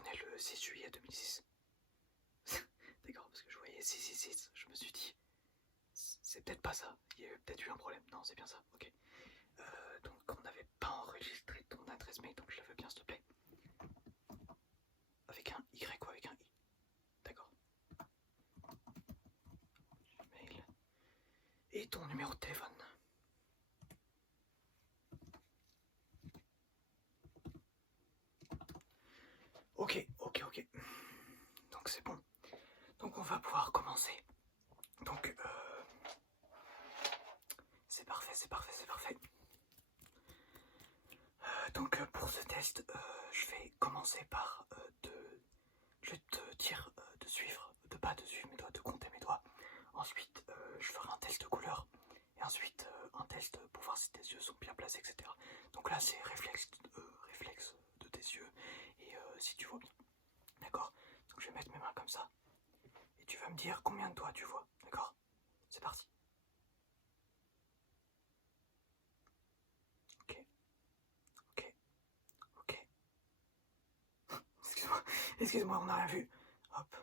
bien né le 6 juillet 2006. D'accord, parce que je voyais 666, je me suis dit, c'est peut-être pas ça, il y a peut-être eu un problème. Non, c'est bien ça, ok. Donc on n'avait pas enregistré ton adresse mail, donc je la veux bien s'il te plaît. Avec un Y ou avec un I? D'accord. Mail. Et ton numéro de téléphone? Ok. Donc c'est bon. Donc on va pouvoir commencer. Donc c'est parfait. Donc pour ce test, je vais commencer par je vais te dire de suivre, de pas de suivre mes doigts, de compter mes doigts. Ensuite, je ferai un test de couleur. Et ensuite, un test pour voir si tes yeux sont bien placés, etc. Donc là, c'est réflexe de tes yeux et si tu vois bien. D'accord? Donc je vais mettre mes mains comme ça. Et tu vas me dire combien de doigts tu vois. D'accord? C'est parti. Ok. Excuse-moi, on n'a rien vu. Hop.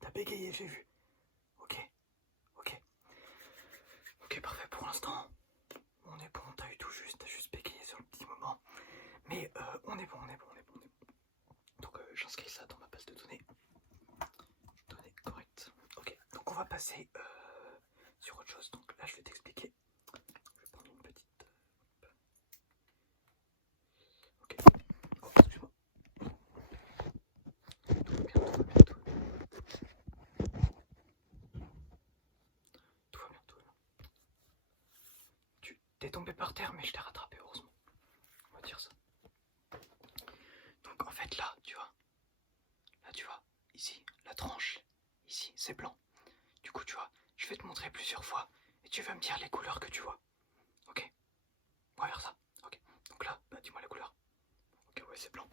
T'as bégayé, j'ai vu. Ok, parfait. Pour l'instant, on est bon. T'as juste bégayé sur le petit moment. Mais on est bon. Donc j'inscris ça dans ma base de données. Données correctes. Ok, donc on va passer sur autre chose. Donc là, je vais t'expliquer. Je vais prendre une petite. Ok. Oh, excuse-moi. Tout va bien. Tu t'es tombé par terre, mais je t'ai rattrapé, heureusement. On va dire ça. Donc en fait, là, tu vois, ici, la tranche, ici, c'est blanc. Du coup, tu vois, je vais te montrer plusieurs fois et tu vas me dire les couleurs que tu vois. Ok? On va faire ça. Ok. Donc là, bah, dis-moi la couleur. Ok, ouais, c'est blanc.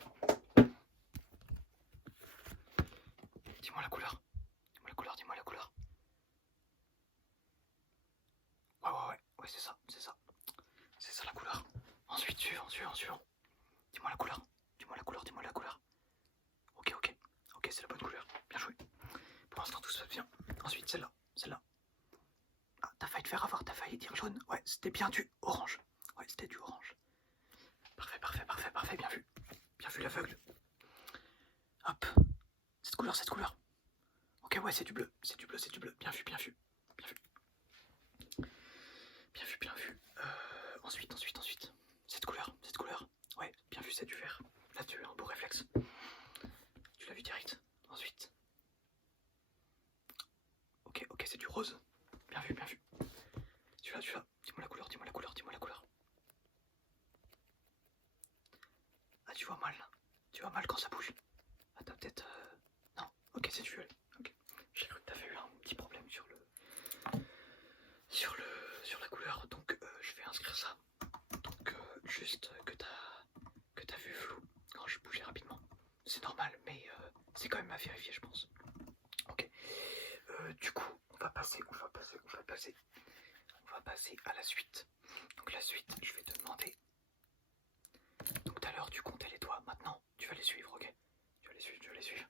Dis-moi la couleur. Dis-moi la couleur. Ouais, c'est ça. C'est ça la couleur. Ensuite, suivant. Dis-moi la couleur. Ok, c'est la bonne couleur. Bien joué. Pour l'instant, tout se passe bien. Ensuite, celle-là. Ah, t'as failli te faire avoir, t'as failli dire jaune. Ouais, c'était bien du orange. Parfait, bien vu. Bien vu l'aveugle. Hop. Cette couleur. Ok, ouais, c'est du bleu. Bien vu. Ensuite. Cette couleur. Ouais, bien vu, c'est du vert. Là, tu as un beau réflexe. Tu l'as vu direct. Ensuite. Ok, c'est du rose. Bien vu. Celui-là. Dis-moi la couleur. Ah, tu vois mal quand ça bouge. Ah, t'as peut-être... Non, ok, c'est du violet. Ok. J'ai cru que t'avais eu un petit problème sur la couleur, donc je vais inscrire ça. Donc juste que t'as vu flou quand je bougeais rapidement. C'est normal, mais c'est quand même à vérifier, je pense. Ok. Du coup, on va passer à la suite. Donc la suite, je vais te demander. Donc tout à l'heure, tu comptais les doigts. Maintenant, tu vas les suivre, ok? Tu vas les suivre.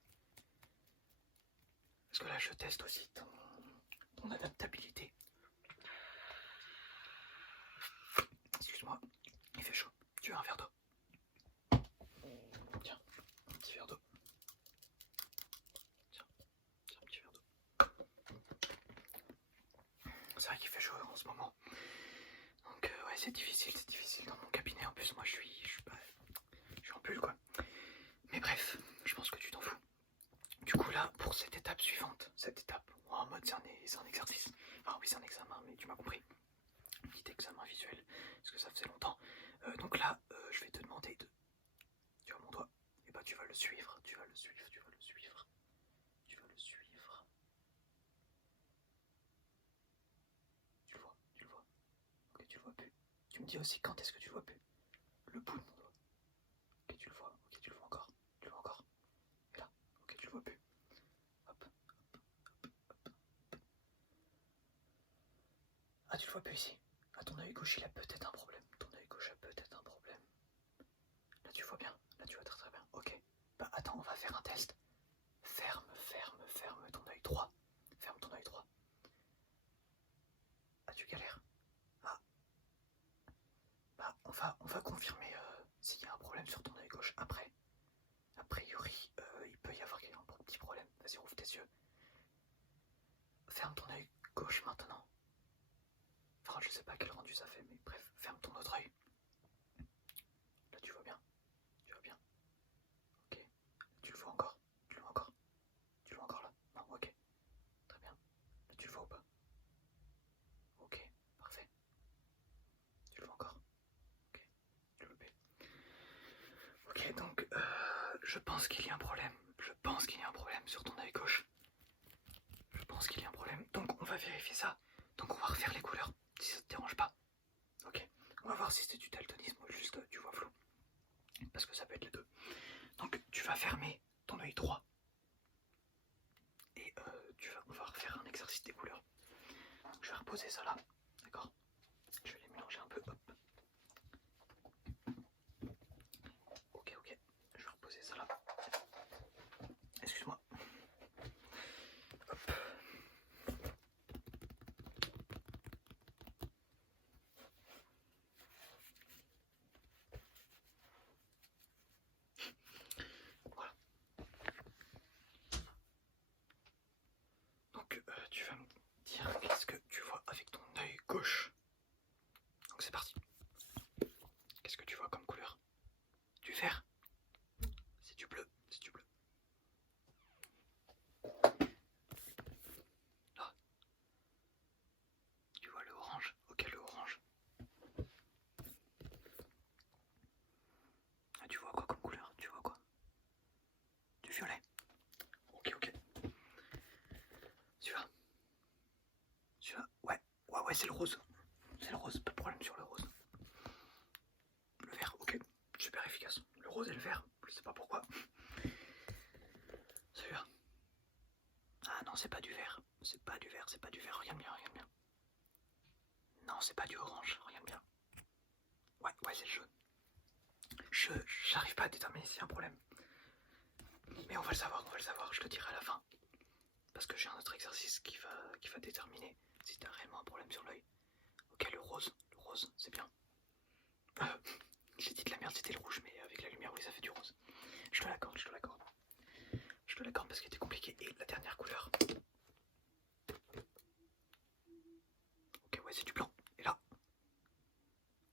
Parce que là, je teste aussi ton adaptabilité. Excuse-moi, il fait chaud. Tu veux un verre d'eau? Tiens, un petit verre d'eau. Tiens, un petit verre d'eau. C'est vrai qu'il fait chaud en ce moment. Donc ouais, c'est difficile dans mon cabinet. En plus, moi, je suis en bulle, quoi. Mais bref, je pense que tu t'en fous. Du coup, là, pour cette étape suivante, en mode c'est un exercice. Enfin oui, c'est un examen, mais tu m'as compris. Un petit examen visuel, parce que ça faisait longtemps. Donc là, je vais te demander de... Tu vois mon doigt? Et bah tu vas le suivre. Tu le vois? Ok, me dis aussi quand est-ce que tu le vois plus. Le bout de mon doigt. Ok, tu le vois. Ok, tu le vois encore. Tu le vois encore. Et là. Ok, tu le vois plus. Hop. Ah, tu le vois plus ici. Ah, ton œil gauche, il a peut-être un problème. Ton œil gauche a peut-être un problème. Là, tu vois bien. Là, tu vois très bien. Ok. Bah, attends, on va faire un test. Ferme ton œil droit. Ferme ton œil droit. Ah, tu galères. Ah. Bah, on va confirmer s'il y a un problème sur ton œil gauche après. A priori, il peut y avoir un petit problème. Vas-y, ouvre tes yeux. Ferme ton œil gauche maintenant. Enfin, je sais pas quel rendu ça fait, mais bref, ferme ton autre œil. Là, tu vois bien. Tu vois bien. Ok. Tu le vois encore. Tu le vois encore. Tu le vois encore là. Non, ok. Très bien. Là, tu le vois ou pas? Ok. Parfait. Tu le vois encore. Ok. Tu le vois. Ok, donc, je pense qu'il y a un problème. Je pense qu'il y a un problème sur ton œil gauche. Je pense qu'il y a un problème. Donc, on va vérifier ça. Donc, on va refaire les couleurs, si ça te dérange pas. Ok. On va voir si c'est du daltonisme ou juste tu vois flou. Parce que ça peut être les deux. Donc, tu vas fermer ton œil droit. Et on va refaire un exercice des couleurs. Je vais reposer ça là. D'accord? Je vais les mélanger un peu. Hop. Ok, ok. Je vais reposer ça là. Excuse-moi. Hop. Voilà. Donc, tu vas me dire qu'est-ce que tu vois avec ton œil gauche. Donc, c'est parti. Qu'est-ce que tu vois comme couleur? Du vert? C'est du bleu. C'est du bleu. Là. Tu vois le orange? Ok, le orange. Ah, tu vois quoi comme couleur? Tu vois quoi? Du violet. Ok, ok. Celui-là. Celui-là. Ouais. Ouais, c'est le rose. C'est le rose. Pas de problème sur le rose. Le vert, ok. Super efficace. Le rose et le vert. Je sais pas pourquoi. Celui-là. Ah non, c'est pas du vert. C'est pas du vert, c'est pas du vert. Regarde bien, regarde bien. Non, c'est pas du orange. Regarde bien. Ouais, c'est le jaune. J'arrive pas à déterminer s'il y a un problème. Mais on va le savoir, je te dirai à la fin. Parce que j'ai un autre exercice qui va déterminer si t'as réellement un problème sur l'œil. Ok, le rose, c'est bien. J'ai dit de la merde, c'était le rouge, mais avec la lumière, oui, ça fait du rose. Je te l'accorde. Je te l'accorde parce qu'il était compliqué. Et la dernière couleur. Ok, ouais, c'est du blanc. Et là,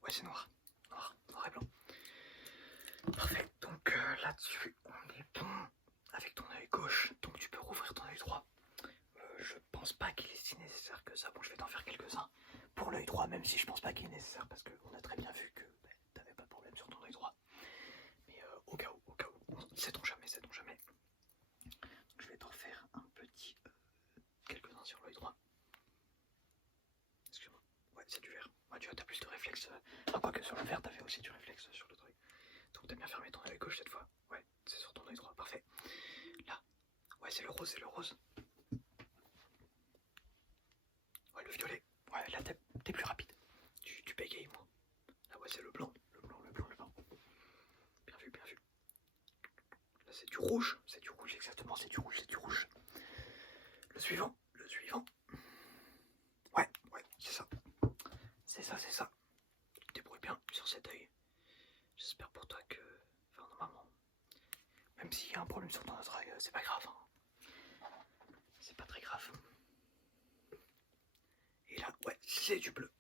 ouais, c'est noir. Noir et blanc. Parfait. Donc là-dessus, on est bon avec ton œil gauche. Donc tu peux rouvrir ton œil droit. Je pense pas qu'il est si nécessaire que ça. Bon, je vais t'en faire quelques-uns pour l'œil droit, même si je pense pas qu'il est nécessaire parce qu'on a très bien vu que t'avais pas de problème sur ton œil droit. Mais au cas où, sait-on jamais. Donc, je vais t'en faire un petit quelques-uns sur l'œil droit. Excuse-moi. Ouais, c'est du vert. Ouais, tu vois, t'as plus de réflexe. Enfin, quoi que sur le vert, t'avais aussi du réflexe sur l'autre œil. Donc t'as bien fermé ton œil gauche cette fois. Ouais, c'est sur ton œil droit, parfait. Là, ouais, c'est le rose. Ouais, le violet. Ouais, là t'es plus rapide. Tu bégayes moins. Là, ouais, c'est le blanc. Bien vu. Là, c'est du rouge. Exactement, c'est du rouge. Le suivant. Ouais, c'est ça. Tu te débrouilles bien sur cet œil. J'espère pour toi que... Enfin, normalement, même s'il y a un problème sur ton autre œil, c'est pas grave. Hein. C'est pas très grave. Et là, ouais, c'est du bleu.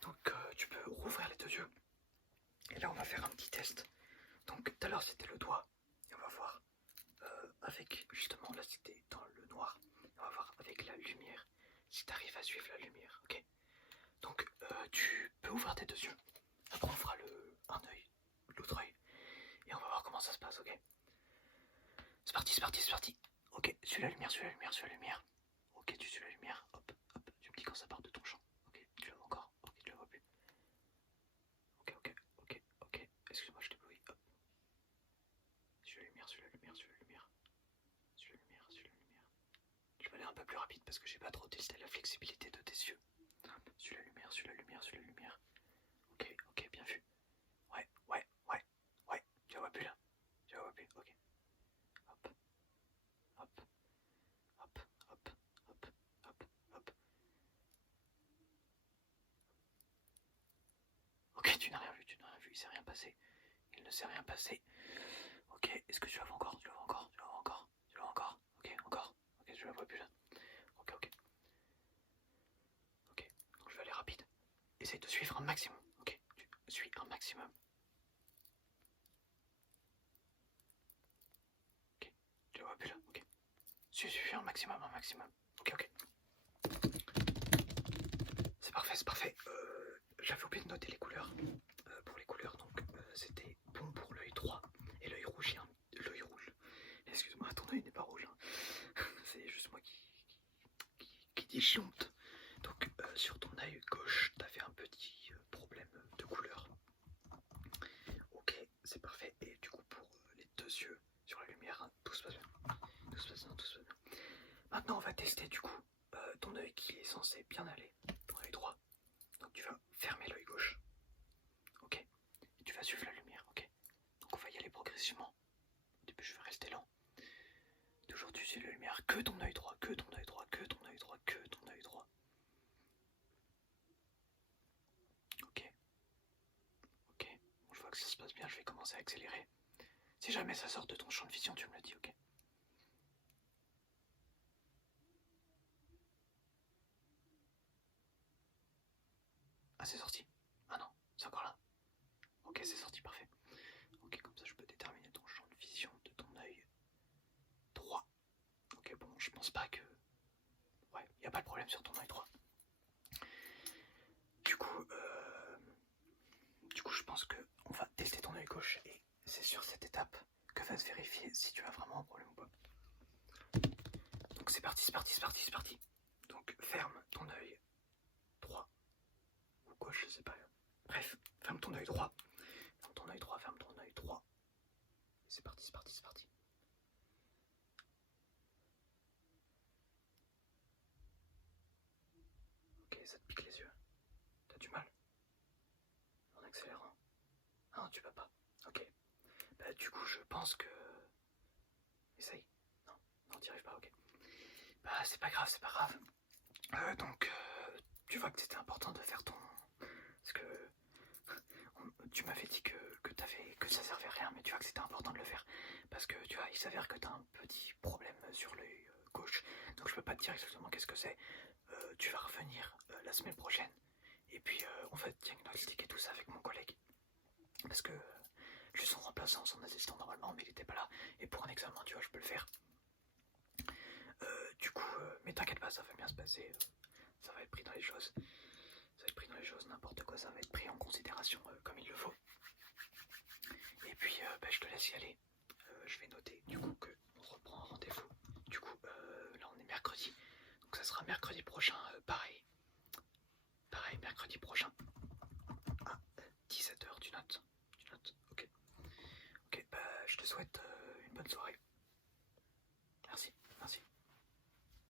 Donc, tu peux rouvrir les deux yeux. Et là, on va faire un petit test. Donc, tout à l'heure, c'était le doigt. Et on va voir avec, justement, là, c'était dans le noir. On va voir avec la lumière, si tu arrives à suivre la lumière, ok? Donc, tu peux ouvrir tes deux yeux. Après, on fera un œil, l'autre œil. Et on va voir comment ça se passe, ok? C'est parti. Ok, suis la lumière. Ok, tu suis la lumière. Hop. Tu me dis quand ça part de ton champ. Ok, tu la vois encore. Ok, tu la vois plus. un peu plus rapide parce que j'ai pas trop testé la flexibilité de tes yeux. Suis la lumière, suis la lumière, suis la lumière. Ok, ok, bien vu. Ouais, ouais, ouais, ouais. Tu la vois plus là. Tu la vois plus, ok. Hop, hop, hop, hop, hop, hop, hop. Ok, tu n'as rien vu, tu n'as rien vu, il s'est rien passé. Il ne s'est rien passé. Ok, est-ce que tu la vois encore? Tu la vois encore? Tu la vois encore? Tu la vois encore? Ok, encore. Ok, je la vois plus là. Ok, ok. Ok, donc je vais aller rapide. Essaye de suivre un maximum. Ok, tu suis un maximum. Ok, tu la vois plus là. Ok. Suis un maximum, un maximum. Ok, ok. C'est parfait. J'avais oublié de noter les couleurs. Pour les couleurs, donc c'était bon pour l'œil droit et l'œil rouge. L'œil rouge. Excuse-moi, ton œil n'est pas rouge. Hein. C'est juste moi qui dis chionte. Donc sur ton œil gauche, t'avais un petit problème de couleur. Ok, c'est parfait. Et du coup pour les deux yeux sur la lumière, hein, tout se passe bien. Tout se passe bien, tout se passe bien. Maintenant on va tester du coup ton œil qui est censé bien aller, ton œil droit. Donc tu vas fermer l'œil gauche. Ok. Et tu vas suivre la lumière, ok. Donc on va y aller progressivement. Au début je vais rester lent. Toujours tu suis la lumière, que ton œil droit, que ton œil droit, que ton œil droit, que ton œil droit. Ok. Ok. Bon, je vois que ça se passe bien, je vais commencer à accélérer. Si jamais ça sort de ton champ de vision, tu me le dis, ok. Ah, c'est sorti. Ah non, c'est encore là. Ok, c'est sorti, parfait. Ok, comme ça je peux déterminer ton champ de vision de ton œil droit. Ok, bon, je pense pas que... Ouais, y a pas de problème sur ton œil droit. Du coup, je pense qu'on va tester ton œil gauche et c'est sur cette étape que va se vérifier si tu as vraiment un problème ou pas. Donc c'est parti, c'est parti, c'est parti, c'est parti. Donc ferme ton œil droit ou gauche, je sais pas. Bref, ferme ton œil droit. Ferme ton œil droit, ferme ton œil droit. C'est parti, c'est parti, c'est parti. Ok, ça te pique les yeux. T'as du mal en accélérant. Ah non, tu peux pas. Ok. Bah du coup, je pense que... Essaye. Non, non, t'y arrives pas, ok. Bah c'est pas grave, c'est pas grave. Donc, tu vois que c'était important de faire ton... Parce que tu m'avais dit que ça servait à rien, mais tu vois que c'était important de le faire. Parce que tu vois, il s'avère que tu as un petit problème sur l'œil gauche. Donc je peux pas te dire exactement qu'est-ce que c'est. Tu vas revenir la semaine prochaine. Et puis on va diagnostiquer tout ça avec mon collègue. Parce que je suis son remplaçant, son assistant normalement, mais il était pas là. Et pour un examen, tu vois, je peux le faire. Du coup, mais t'inquiète pas, ça va bien se passer. Ça va être pris dans les choses. Ça va être pris dans les choses, n'importe quoi, ça va être pris en considération comme il le faut. Et puis bah, je te laisse y aller. Je vais noter du coup qu'on reprend un rendez-vous. Du coup là on est mercredi. Donc ça sera mercredi prochain, pareil. Pareil, mercredi prochain. À 17h, tu notes. Tu notes, ok. Ok, bah je te souhaite une bonne soirée.